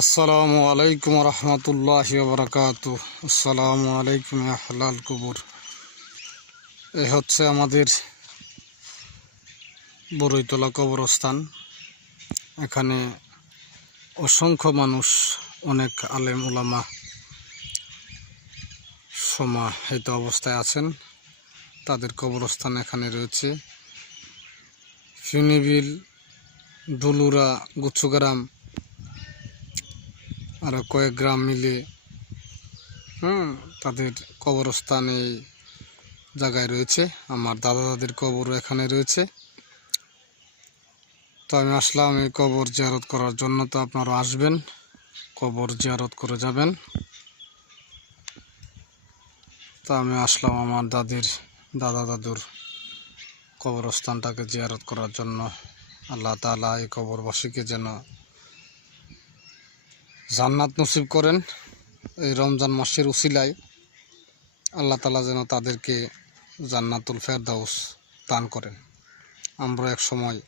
আসসালামু আলাইকুম রহমতুল্লাহি ওয়া বারাকাতুহু। আসসালামু আলাইকুম ইয়া হালাল কুবুর। এই হচ্ছে আমাদের বরইতলা কবরস্থান। এখানে অসংখ্য মানুষ, অনেক আলেম ওলামা সমাহিত অবস্থায় আছেন। তাদের কবরস্থান এখানে রয়েছে। ফিউনিবিল, দুলুরা, গুচ্ছগ্রাম আরও কয়েক গ্রাম মিলে তাদের কবরস্থান এই জায়গায় রয়েছে। আমার দাদা দাদির কবরও এখানে রয়েছে। তো আমি আসলাম এই কবর জিয়ারত করার জন্য। তো আপনারা আসবেন, কবর জিয়ারত করে যাবেন। তো আমি আসলাম আমার দাদা দাদুর কবরস্থানটাকে জিয়ারত করার জন্য। আল্লাহ তাআলা এই কবরবাসীকে যেন জান্নাত নসিব করেন। এই রমজান মাসের উসিলায় আল্লাহ তাআলা যেন তাদেরকে জান্নাতুল ফেরদাউস দান করেন। আমরা এক সময়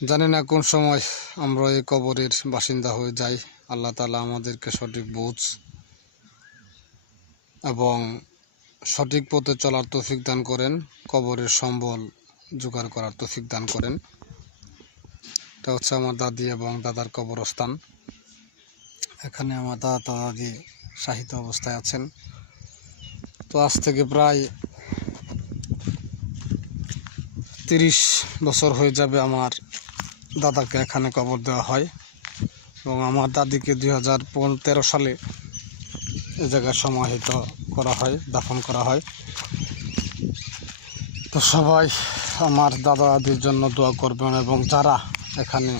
জানি না কোন সময় আমরা এই কবরের বাসিন্দা হয়ে যাই। আল্লাহ তাআলা আমাদেরকে সঠিক বুঝ এবং সঠিক পথে চলার তৌফিক দান করেন, কবরের সম্বল জোগাড় করার তৌফিক দান করেন। এটা হচ্ছে আমার দাদি এবং দাদার কবরস্থান। এখানে আমার দাদা দাদি শাহিত অবস্থায় আছেন। তো আজ থেকে প্রায় 30 বছর হয়ে যাবে আমার দাদাকে এখানে কবর দেওয়া হয় এবং আমার দাদিকে 2013 সালে এই জায়গায় সমাহিত করা হয়, দাফন করা হয়। তো সবাই আমার দাদা দাদির জন্য দোয়া করবেন এবং যারা এখানে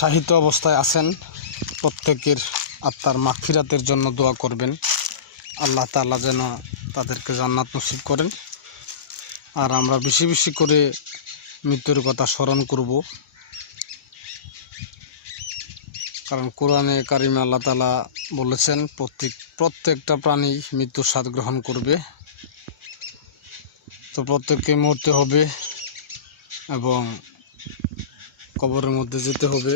শাহিত অবস্থায় আছেন প্রত্যেকের আত্মার মাগফিরাতের জন্য দোয়া করবেন। আল্লাহ তাআলা যেন তাদেরকে জান্নাত নসিব করেন। আর আমরা বেশি বেশি করে মৃত্যুর কথা স্মরণ করব, কারণ কোরআনে কারিমে আল্লাহ তাআলা বলেছেন প্রত্যেকটা প্রাণী মৃত্যুর স্বাদ গ্রহণ করবে। তো প্রত্যেককে মরতে হবে এবং কবরের মধ্যে যেতে হবে।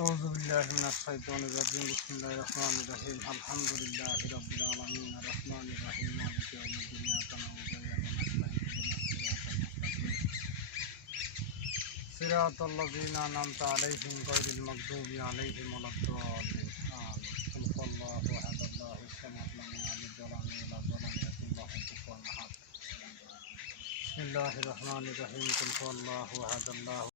আউযু বিল্লাহি মিনাশ শাইতানির রাজিম। বিসমিল্লাহির রহমানির রহিম। আলহামদুলিল্লাহি রাব্বিল আলামিন আর রহমানির রহিম মালিকি ইয়াউমিদ্দিন। ইyyaka na'budu ওয়া ইyyaka নাস্তাঈন। সিরাতাল লাযীনা আন'আমতা আলাইহিম গায়রিল মাগদুবি আলাইহিম ওয়ালাদ-দাল্লিন। আমিন। আল্লাহু আহাদ আল্লাহুস সামাদ লাম ইয়ালিদ ওয়া লাম ইউলাদ ওয়া লাম ইয়াকুল লাহু কুফুওয়ান আহাদ। বিসমিল্লাহির রহমানির রহিম। আল্লাহু আহাদ আল্লাহু